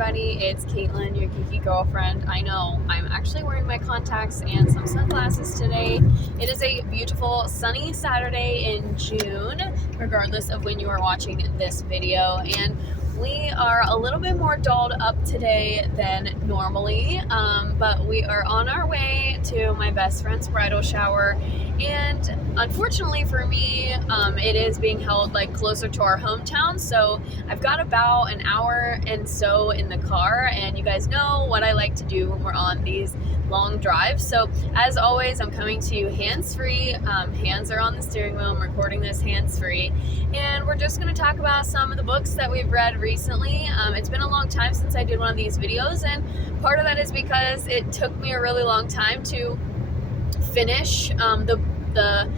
everybody, it's Caitlin, your geeky girlfriend. I know, I'm actually wearing my contacts and some sunglasses today. It is a beautiful sunny Saturday in June, regardless of when you are watching this video, and we are a little bit more dolled up today than normally, but we are on our way to my best friend's bridal shower, and unfortunately for me, it is being held like closer to our hometown, so I've got about an hour and so in the car, and you guys know what I like to do when we're on these long drives. So as always, I'm coming to you hands-free. Hands are on the steering wheel. I'm recording this hands-free, and we're just going to talk about some of the books that we've read recently. It's been a long time since I did one of these videos, and part of that is because it took me a really long time to finish the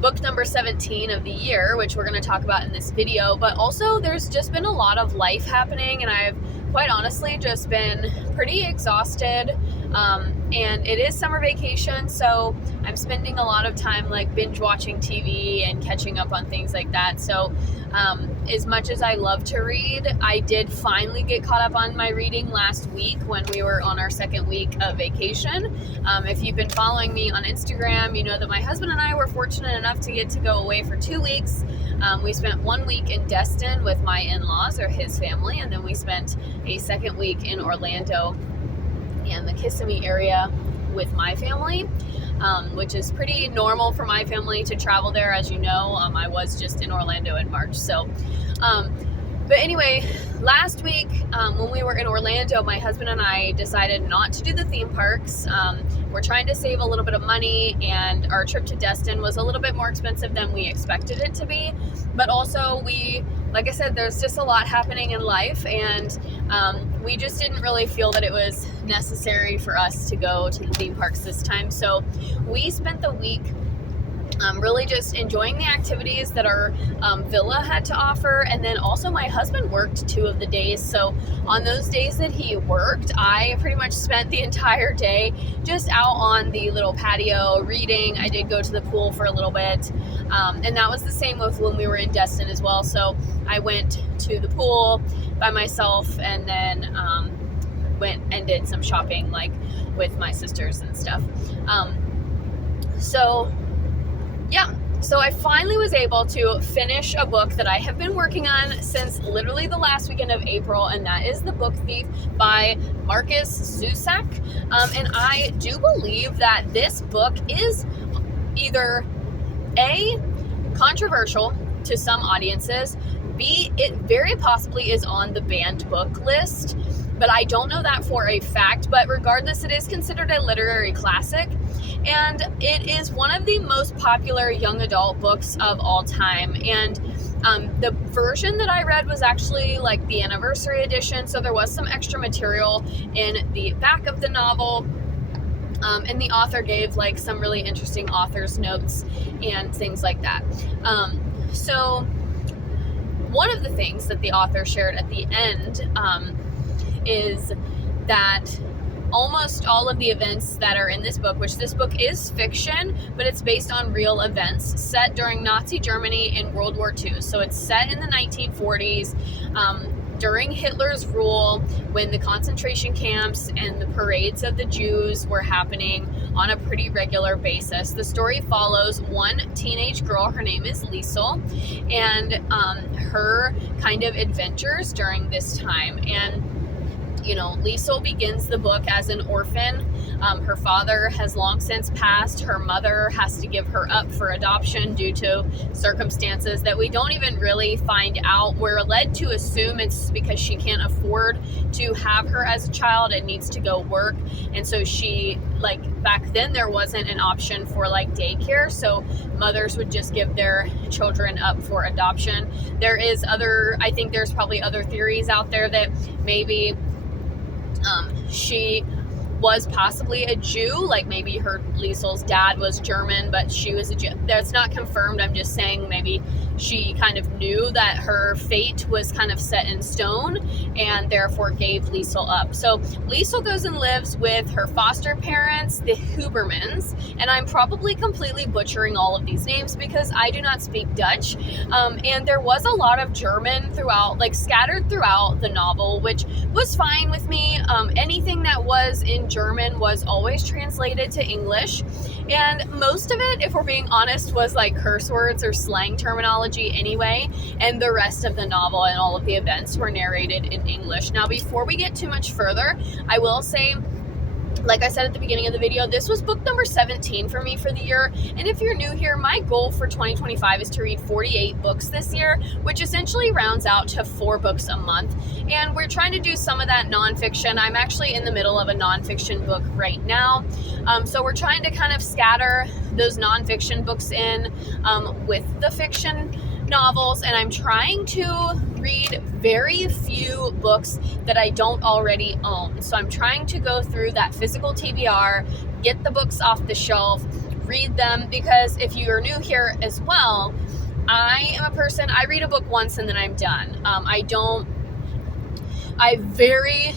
book number 17 of the year, which we're going to talk about in this video. But also there's just been a lot of life happening, and I've quite honestly just been pretty exhausted, and it is summer vacation, so I'm spending a lot of time like binge watching TV and catching up on things like that. So as much as I love to read, I did finally get caught up on my reading last week when we were on our second week of vacation. If you've been following me on Instagram, you know that my husband and I were fortunate enough to get to go away for 2 weeks. We spent 1 week in Destin with my in-laws, or his family, and then we spent a second week in Orlando and the Kissimmee area with my family, which is pretty normal for my family to travel there. As you know, I was just in Orlando in March. So, but anyway, last week when we were in Orlando, my husband and I decided not to do the theme parks. We're trying to save a little bit of money, and our trip to Destin was a little bit more expensive than we expected it to be. But also like I said, there's just a lot happening in life, and we just didn't really feel that it was necessary for us to go to the theme parks this time. So we spent the week really just enjoying the activities that our villa had to offer. And then also my husband worked 2 of the days. So on those days that he worked, I pretty much spent the entire day just out on the little patio reading. I did go to the pool for a little bit. And that was the same with when we were in Destin as well. So I went to the pool by myself, and then went and did some shopping like with my sisters and stuff. So I finally was able to finish a book that I have been working on since literally the last weekend of April, and that is The Book Thief by Markus Zusak. And I do believe that this book is either A, controversial to some audiences, B, it very possibly is on the banned book list, but I don't know that for a fact. But regardless, it is considered a literary classic, and it is one of the most popular young adult books of all time. And the version that I read was actually like the anniversary edition, so there was some extra material in the back of the novel. And the author gave like some really interesting author's notes and things like that. So one of the things that the author shared at the end is that almost all of the events that are in this book, which this book is fiction, but it's based on real events set during Nazi Germany in World War II. So it's set in the 1940s, during Hitler's rule, when the concentration camps and the parades of the Jews were happening on a pretty regular basis. The story follows one teenage girl, her name is Liesel, and her kind of adventures during this time. And you know, Liesel begins the book as an orphan. Her father has long since passed. Her mother has to give her up for adoption due to circumstances that we don't even really find out. We're led to assume it's because she can't afford to have her as a child and needs to go work. And so she, like back then, there wasn't an option for like daycare. So mothers would just give their children up for adoption. I think there's probably other theories out there that maybe she was possibly a Jew, like maybe Liesel's dad was German, but she was a Jew. That's not confirmed. I'm just saying maybe she kind of knew that her fate was kind of set in stone and therefore gave Liesel up. So Liesel goes and lives with her foster parents, the Hubermans, and I'm probably completely butchering all of these names because I do not speak Dutch. And there was a lot of German throughout, like scattered throughout the novel, which was fine with me. Anything that was in German was always translated to English. And most of it, if we're being honest, was like curse words or slang terminology anyway. And the rest of the novel and all of the events were narrated in English. Now, before we get too much further, I will say, like I said at the beginning of the video, this was book number 17 for me for the year. And if you're new here, my goal for 2025 is to read 48 books this year, which essentially rounds out to 4 books a month. And we're trying to do some of that nonfiction. I'm actually in the middle of a nonfiction book right now. So we're trying to kind of scatter those nonfiction books in with the fiction novels, and I'm trying to read very few books that I don't already own. So I'm trying to go through that physical TBR, get the books off the shelf, read them, because if you're new here as well, I am a person, I read a book once and then I'm done. I very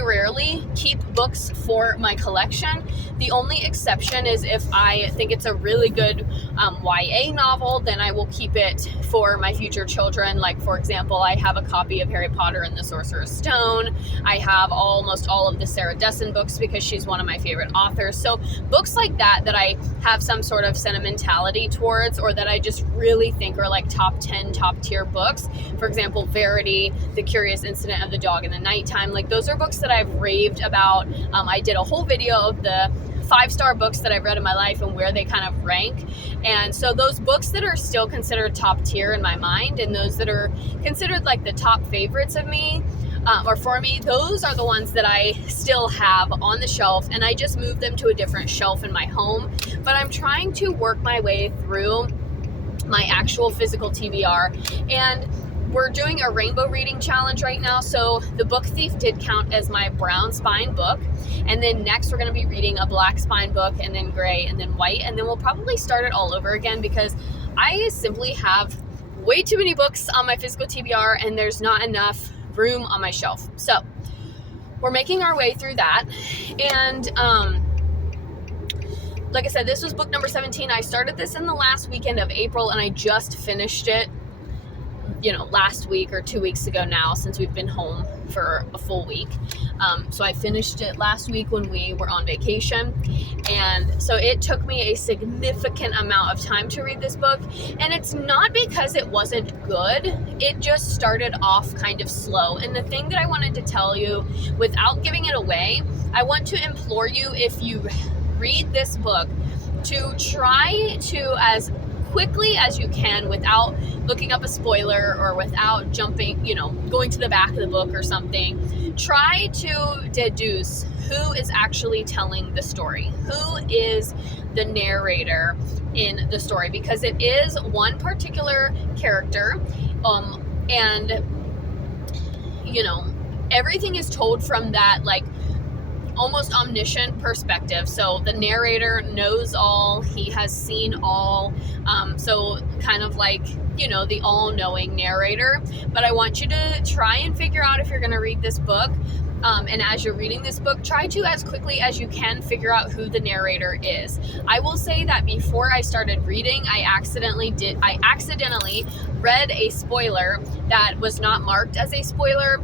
rarely keep books for my collection. The only exception is if I think it's a really good YA novel, then I will keep it for my future children. Like, for example, I have a copy of Harry Potter and the Sorcerer's Stone. I have almost all of the Sarah Dessen books because she's one of my favorite authors. So books like that I have some sort of sentimentality towards, or that I just really think are like top 10, top tier books. For example, Verity, The Curious Incident of the Dog in the Nighttime. Like, those are books that I've raved about. I did a whole video of the 5-star books that I've read in my life and where they kind of rank. And so those books that are still considered top tier in my mind, and those that are considered like the top favorites of me, or for me, those are the ones that I still have on the shelf, and I just moved them to a different shelf in my home. But I'm trying to work my way through my actual physical TBR, and we're doing a rainbow reading challenge right now. So The Book Thief did count as my brown spine book. And then next we're going to be reading a black spine book, and then gray, and then white. And then we'll probably start it all over again because I simply have way too many books on my physical TBR and there's not enough room on my shelf. So we're making our way through that. And like I said, this was book number 17. I started this in the last weekend of April and I just finished it, last week or 2 weeks ago now, since we've been home for a full week. So I finished it last week when we were on vacation. And so it took me a significant amount of time to read this book. And it's not because it wasn't good. It just started off kind of slow. And the thing that I wanted to tell you, without giving it away, I want to implore you, if you read this book, to try to, as quickly as you can, without looking up a spoiler or without jumping, going to the back of the book or something, try to deduce who is actually telling the story, who is the narrator in the story, because it is one particular character, and everything is told from that almost omniscient perspective. So the narrator knows all, he has seen all, so kind of like, the all-knowing narrator. But I want you to try and figure out, if you're going to read this book, and as you're reading this book, try to, as quickly as you can, figure out who the narrator is. I will say that before I started reading, I accidentally read a spoiler that was not marked as a spoiler,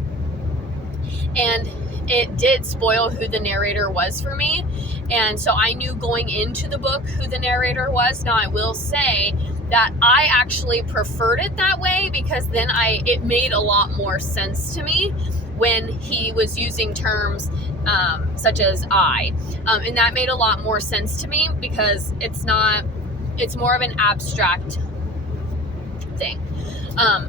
and it did spoil who the narrator was for me. And so I knew going into the book who the narrator was. Now, I will say that I actually preferred it that way, because then it made a lot more sense to me when he was using terms such as I. And that made a lot more sense to me, because it's more of an abstract thing.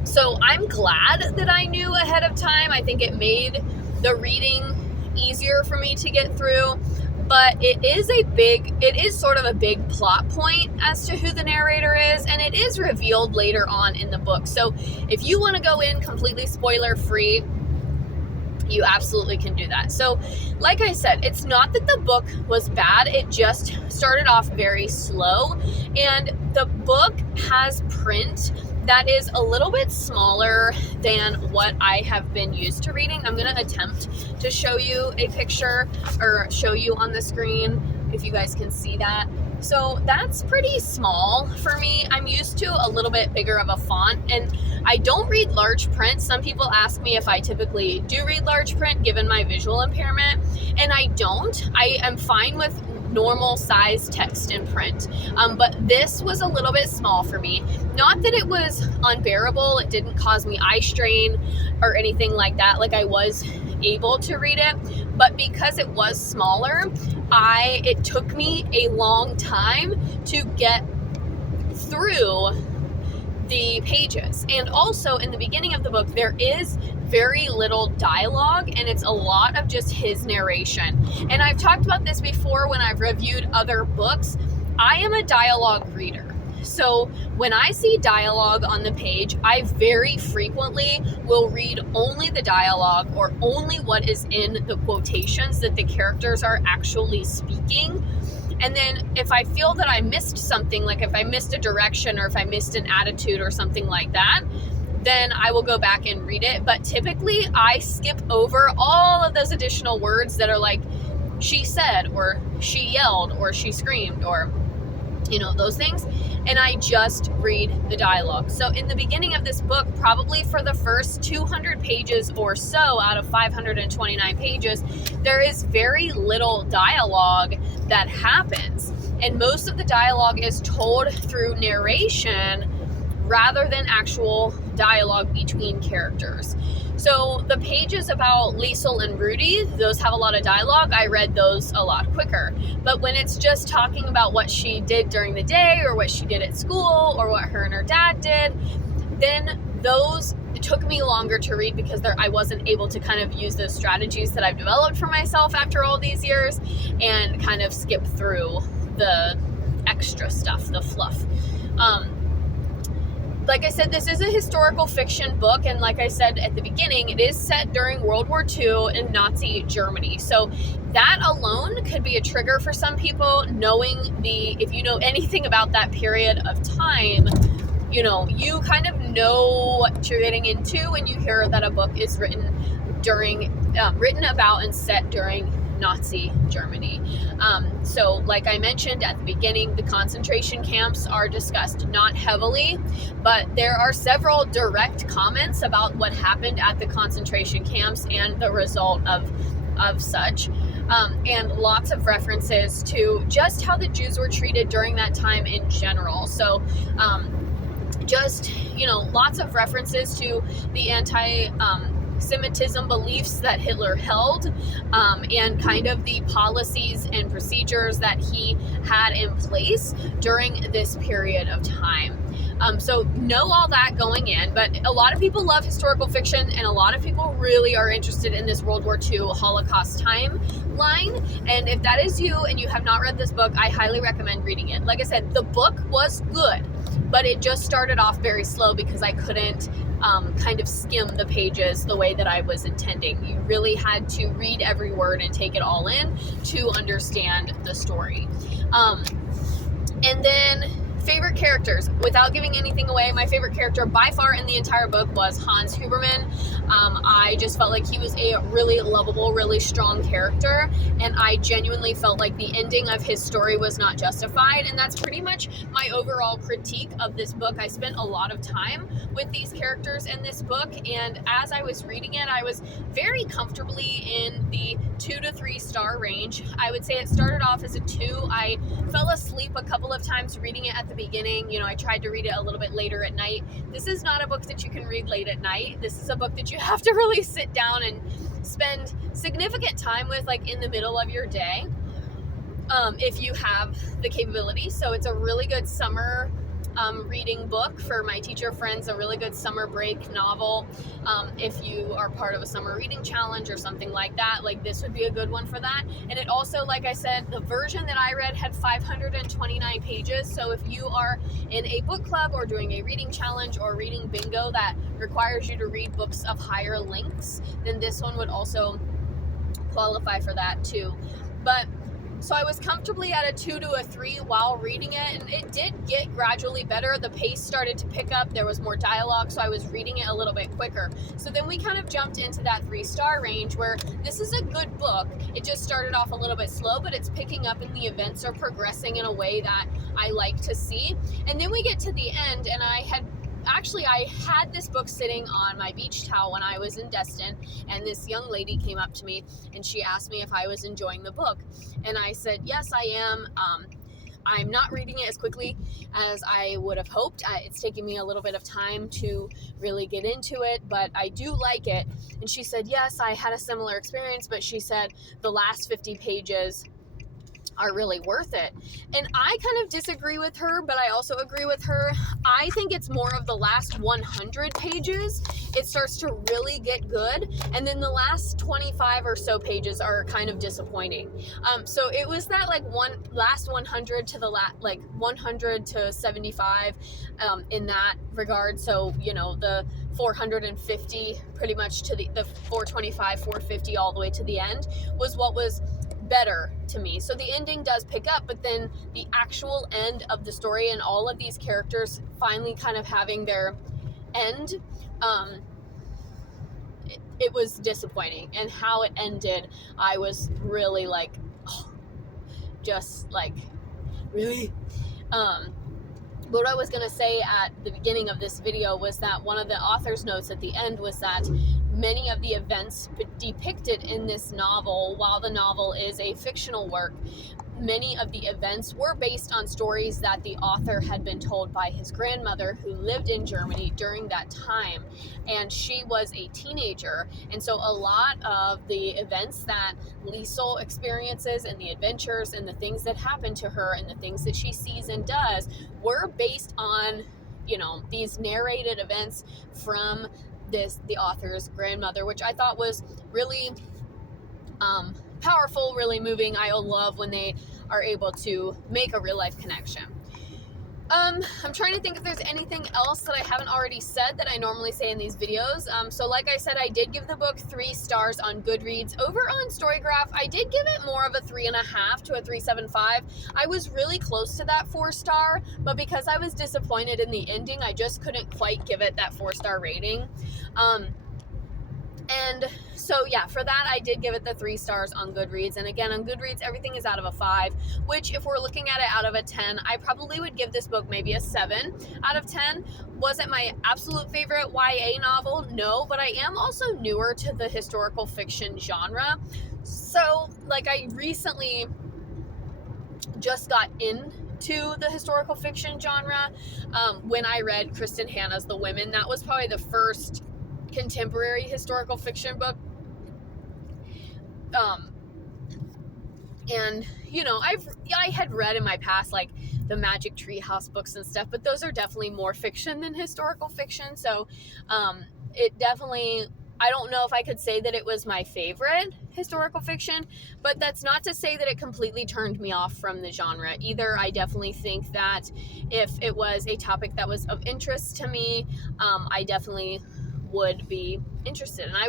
So I'm glad that I knew ahead of time. I think it made the reading easier for me to get through, but it is sort of a big plot point as to who the narrator is, and it is revealed later on in the book. So if you want to go in completely spoiler free, you absolutely can do that. So, like I said, it's not that the book was bad, it just started off very slow, and the book has print that is a little bit smaller than what I have been used to reading. I'm going to attempt to show you a picture, or show you on the screen if you guys can see that. So that's pretty small for me. I'm used to a little bit bigger of a font, and I don't read large print. Some people ask me if I typically do read large print given my visual impairment, and I don't. I am fine with normal size text in print, but this was a little bit small for me. Not that it was unbearable, it didn't cause me eye strain or anything like that, like I was able to read it, but because it was smaller, it took me a long time to get through the pages. And also in the beginning of the book, there is very little dialogue, and it's a lot of just his narration. And I've talked about this before when I've reviewed other books. I am a dialogue reader. So when I see dialogue on the page, I very frequently will read only the dialogue, or only what is in the quotations that the characters are actually speaking. And then if I feel that I missed something, like if I missed a direction, or if I missed an attitude or something like that, then I will go back and read it. But typically I skip over all of those additional words that are like, she said, or she yelled, or she screamed, or those things, and I just read the dialogue. So in the beginning of this book, probably for the first 200 pages or so out of 529 pages, there is very little dialogue that happens, and most of the dialogue is told through narration rather than actual dialogue between characters. So the pages about Liesel and Rudy, those have a lot of dialogue. I read those a lot quicker. But when it's just talking about what she did during the day, or what she did at school, or what her and her dad did, then those took me longer to read, because I wasn't able to kind of use those strategies that I've developed for myself after all these years and kind of skip through the extra stuff, the fluff. Like I said, this is a historical fiction book, and like I said at the beginning, it is set during World War II in Nazi Germany. So that alone could be a trigger for some people, if you know anything about that period of time, you kind of know what you're getting into when you hear that a book is written about and set during Nazi Germany. So like I mentioned at the beginning, the concentration camps are discussed not heavily, but there are several direct comments about what happened at the concentration camps and the result of such, and lots of references to just how the Jews were treated during that time in general. So lots of references to the anti-Semitism beliefs that Hitler held, and kind of the policies and procedures that he had in place during this period of time. So know all that going in, but a lot of people love historical fiction, and a lot of people really are interested in this World War II Holocaust timeline. And if that is you and you have not read this book, I highly recommend reading it. Like I said, the book was good, but it just started off very slow because I couldn't kind of skim the pages the way that I was intending. You really had to read every word and take it all in to understand the story. And then favorite characters. Without giving anything away, my favorite character by far in the entire book was Hans Huberman. I just felt like he was a really lovable, really strong character, and I genuinely felt like the ending of his story was not justified, and that's pretty much my overall critique of this book. I spent a lot of time with these characters in this book, and as I was reading it, I was very comfortably in the 2 to 3 star range. I would say it started off as a 2. I fell asleep a couple of times reading it at the beginning. I tried to read it a little bit later at night. This is not a book that you can read late at night. This is a book that you have to really sit down and spend significant time with, like in the middle of your day, if you have the capability. So it's a really good summer reading book for my teacher friends, a really good summer break novel. If you are part of a summer reading challenge or something like that, like this would be a good one for that. And it also, like I said, the version that I read had 529 pages. So if you are in a book club or doing a reading challenge or reading bingo that requires you to read books of higher lengths, then this one would also qualify for that too. But so I was comfortably at a 2 to a 3 while reading it, and it did get gradually better. The pace started to pick up. There was more dialogue, so I was reading it a little bit quicker. So then we kind of jumped into that 3-star range where this is a good book. It just started off a little bit slow, but it's picking up and the events are progressing in a way that I like to see. And then we get to the end, and I had this book sitting on my beach towel when I was in Destin, and this young lady came up to me and she asked me if I was enjoying the book, and I said yes, I am. I'm not reading it as quickly as I would have hoped. It's taking me a little bit of time to really get into it, but I do like it. And she said yes, I had a similar experience, but she said the last 50 pages are really worth it. And I kind of disagree with her, but I also agree with her. I think it's more of the last 100 pages. It starts to really get good, and then the last 25 or so pages are kind of disappointing. So it was that like last 100 to the 100 to 75 in that regard. So the 450 pretty much to the 425, 450 all the way to the end was what was better to me. So the ending does pick up, but then the actual end of the story and all of these characters finally kind of having their end, it was disappointing. And how it ended, I was really like, just like, really? What I was going to say at the beginning of this video was that one of the author's notes at the end was that many of the events depicted in this novel, while the novel is a fictional work, many of the events were based on stories that the author had been told by his grandmother, who lived in Germany during that time, and she was a teenager. And so a lot of the events that Liesel experiences and the adventures and the things that happen to her and the things that she sees and does were based on, these narrated events from the author's grandmother, which I thought was really powerful, really moving. I love when they are able to make a real life connection. I'm trying to think if there's anything else that I haven't already said that I normally say in these videos. So like I said, I did give the book 3 stars on Goodreads. Over on Storygraph, I did give it more of a 3.5 to a 3.75. I was really close to that 4-star, but because I was disappointed in the ending, I just couldn't quite give it that 4-star rating. And so yeah, for that I did give it the 3 stars on Goodreads. And again, on Goodreads, everything is out of a 5, which if we're looking at it out of a 10, I probably would give this book maybe a 7 out of 10. Was it my absolute favorite YA novel? No, but I am also newer to the historical fiction genre. So like I recently just got into the historical fiction genre when I read Kristen Hanna's The Women. That was probably the first contemporary historical fiction book. And I had read in my past like the Magic Tree House books and stuff, but those are definitely more fiction than historical fiction. So it definitely, I don't know if I could say that it was my favorite historical fiction, but that's not to say that it completely turned me off from the genre either. I definitely think that if it was a topic that was of interest to me, I definitely would be interested, and I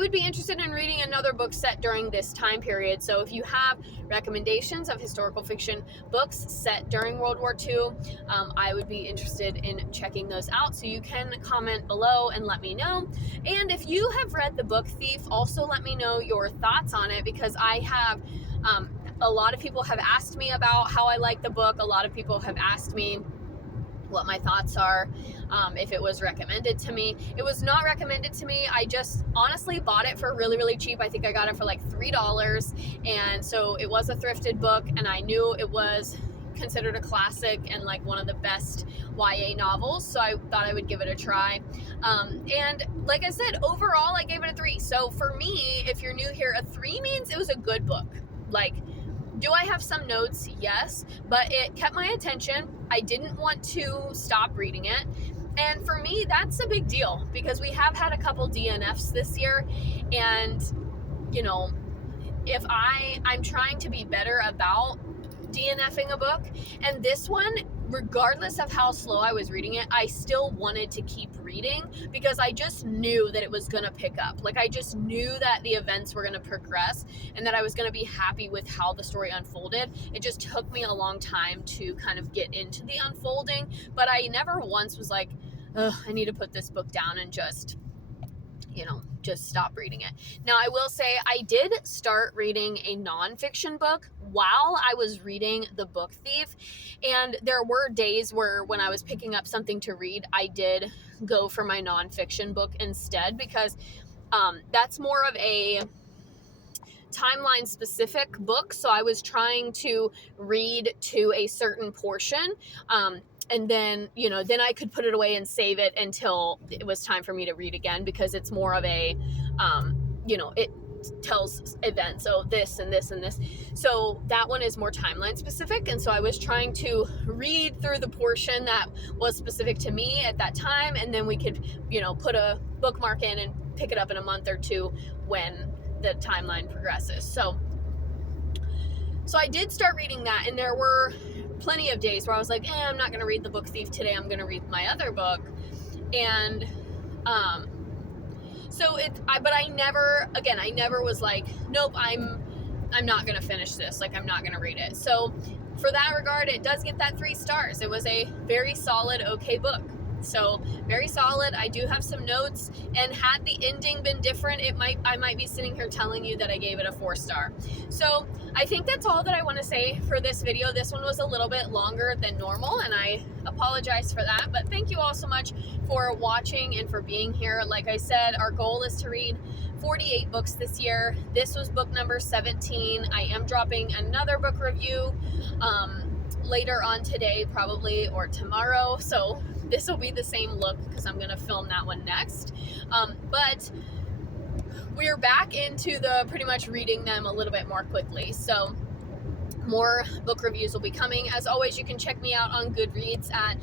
would be interested in reading another book set during this time period. So if you have recommendations of historical fiction books set during World War II, I would be interested in checking those out. So you can comment below and let me know. And if you have read The Book Thief, also let me know your thoughts on it, because I have a lot of people have asked me about how I like the book. A lot of people have asked me what my thoughts are, if it was recommended to me. It was not recommended to me. I just honestly bought it for really, really cheap. I think I got it for like $3, and so it was a thrifted book, and I knew it was considered a classic and like one of the best YA novels, so I thought I would give it a try. And like I said, overall I gave it a 3. So for me, if you're new here, a 3 means it was a good book. Like, Do I have some notes? Yes, but it kept my attention. I didn't want to stop reading it. And for me, that's a big deal because we have had a couple DNFs this year. And, you know, if I'm trying to be better about DNFing a book, and this one, regardless of how slow I was reading it, I still wanted to keep reading because I just knew that it was going to pick up. Like, I just knew that the events were going to progress and that I was going to be happy with how the story unfolded. It just took me a long time to kind of get into the unfolding, but I never once was like, ugh, I need to put this book down and just stop reading it. Now, I will say I did start reading a nonfiction book while I was reading The Book Thief. And there were days where when I was picking up something to read, I did go for my nonfiction book instead because that's more of a timeline specific book. So I was trying to read to a certain portion. And then, then I could put it away and save it until it was time for me to read again because it's more of a, it tells events. So this and this and this. So that one is more timeline specific. And so I was trying to read through the portion that was specific to me at that time. And then we could, put a bookmark in and pick it up in a month or two when the timeline progresses. So I did start reading that, and there were plenty of days where I was like, I'm not going to read The Book Thief today. I'm going to read my other book. And, but I never was like, nope, I'm not going to finish this. Like, I'm not going to read it. So for that regard, it does get that 3 stars. It was a very solid, okay book. So very solid. I do have some notes, and had the ending been different, I might be sitting here telling you that I gave it a 4-star. So I think that's all that I want to say for this video. This one was a little bit longer than normal, and I apologize for that, but thank you all so much for watching and for being here. Like I said, our goal is to read 48 books this year. This was book number 17. I am dropping another book review later on today, probably, or tomorrow. So this will be the same look because I'm going to film that one next. But we're back into the pretty much reading them a little bit more quickly. So more book reviews will be coming. As always, you can check me out on Goodreads at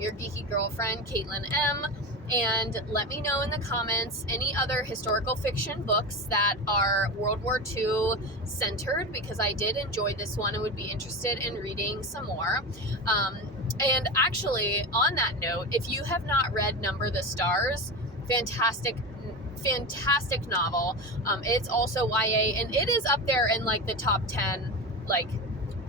your geeky girlfriend, Caitlin M. And let me know in the comments any other historical fiction books that are World War II centered, because I did enjoy this one and would be interested in reading some more. And actually, on that note, if you have not read Number the Stars, fantastic novel. It's also YA, and it is up there in like the top 10, like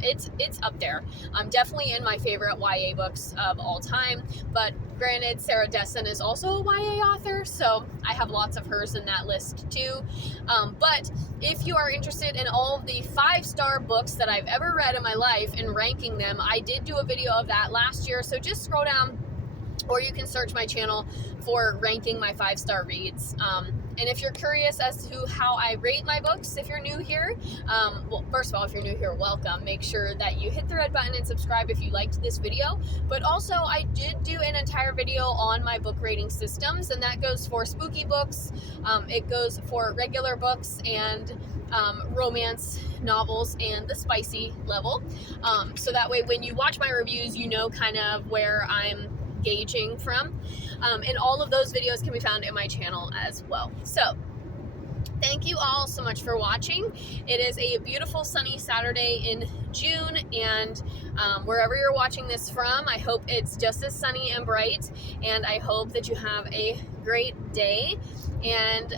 it's up there. Definitely in my favorite YA books of all time, but granted, Sarah Dessen is also a YA author, so I have lots of hers in that list too. But if you are interested in all of the 5-star books that I've ever read in my life and ranking them, I did do a video of that last year, so just scroll down, or you can search my channel for ranking my 5-star reads. And if you're curious as to how I rate my books, if you're new here, well, first of all, if you're new here, welcome. Make sure that you hit the red button and subscribe if you liked this video. But also, I did do an entire video on my book rating systems, and that goes for spooky books, it goes for regular books, and romance novels, and the spicy level. So that way, when you watch my reviews, you know kind of where I'm gauging from. And all of those videos can be found in my channel as well. So thank you all so much for watching. It is a beautiful sunny Saturday in June, and wherever you're watching this from, I hope it's just as sunny and bright, and I hope that you have a great day. And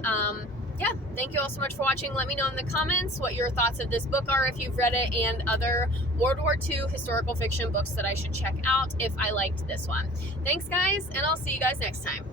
yeah, thank you all so much for watching. Let me know in the comments what your thoughts of this book are, if you've read it, and other World War II historical fiction books that I should check out if I liked this one. Thanks, guys, and I'll see you guys next time.